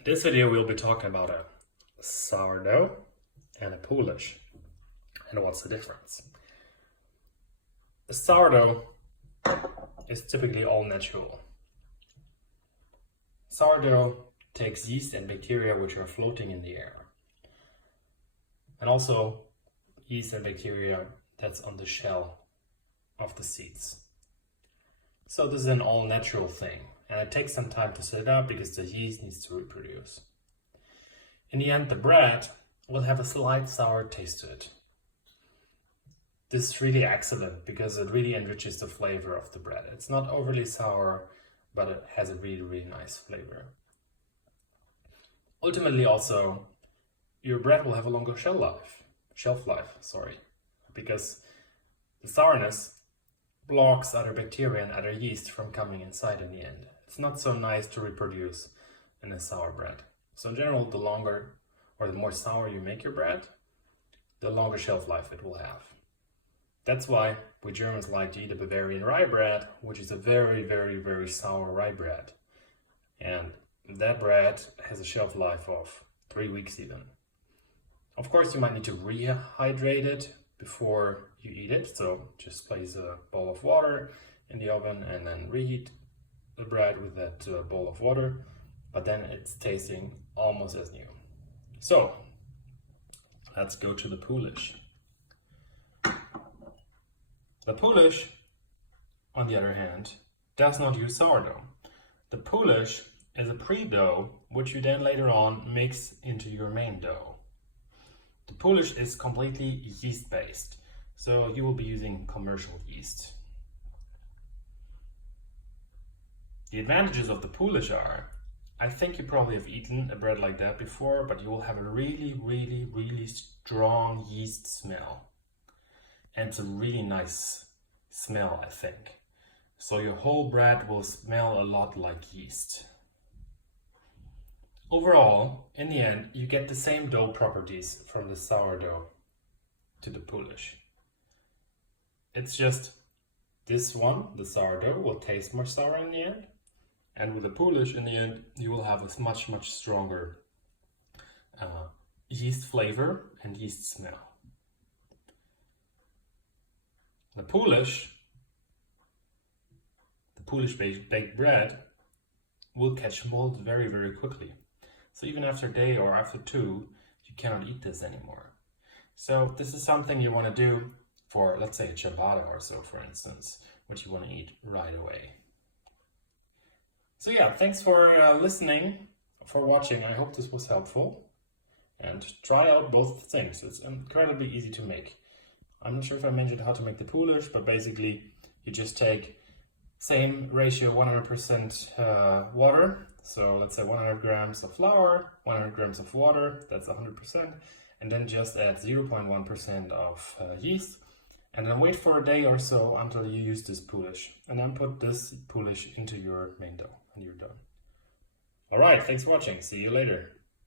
In this video we'll be talking about a sourdough and a Polish and what's the difference. A sourdough is typically all natural. Sourdough takes yeast and bacteria which are floating in the air, and also yeast and bacteria that's on the shell of the seeds. So this is an all natural thing, and it takes some time to set up because the yeast needs to reproduce. In the end, the bread will have a slight sour taste to it. This is really excellent because it really enriches the flavor of the bread. It's not overly sour, but it has a really nice flavor. Ultimately also, your bread will have a longer shelf life, because the sourness blocks other bacteria and other yeast from coming inside in the end. It's not so nice to reproduce in a sour bread. So in general, the longer or the more sour you make your bread, the longer shelf life it will have. That's why we Germans like to eat a Bavarian rye bread, which is a very sour rye bread. And that bread has a shelf life of 3 weeks even. Of course, you might need to rehydrate it before you eat it. So just place a bowl of water in the oven and then reheat the bread with that bowl of water. But then it's tasting almost as new. So let's go to the Polish. The Polish, on the other hand, does not use sourdough. The Polish is a pre-dough which you then later on mix into your main dough. The Polish is completely yeast-based, so you will be using commercial yeast. The advantages of the Polish are, I think you probably have eaten a bread like that before, but you will have a really strong yeast smell. And it's a really nice smell, I think. So your whole bread will smell a lot like yeast. Overall, in the end, you get the same dough properties from the sourdough to the Polish. It's just this one, the sourdough, will taste more sour in the end. And with the Polish, in the end, you will have a much stronger yeast flavor and yeast smell. The Polish baked bread will catch mold very quickly. So even after a day or after 2, you cannot eat this anymore. So this is something you want to do for, let's say, a ciabatta or so, for instance, which you want to eat right away. So yeah, thanks for listening, for watching. I hope this was helpful. And try out both things. It's incredibly easy to make. I'm not sure if I mentioned how to make the Polish, but basically you just take same ratio 100% water. So let's say 100 grams of flour, 100 grams of water, that's 100%. And then just add 0.1% of yeast. And then wait for a day or so until you use this Polish. And then put this Polish into your main dough and you're done. Alright, thanks for watching. See you later.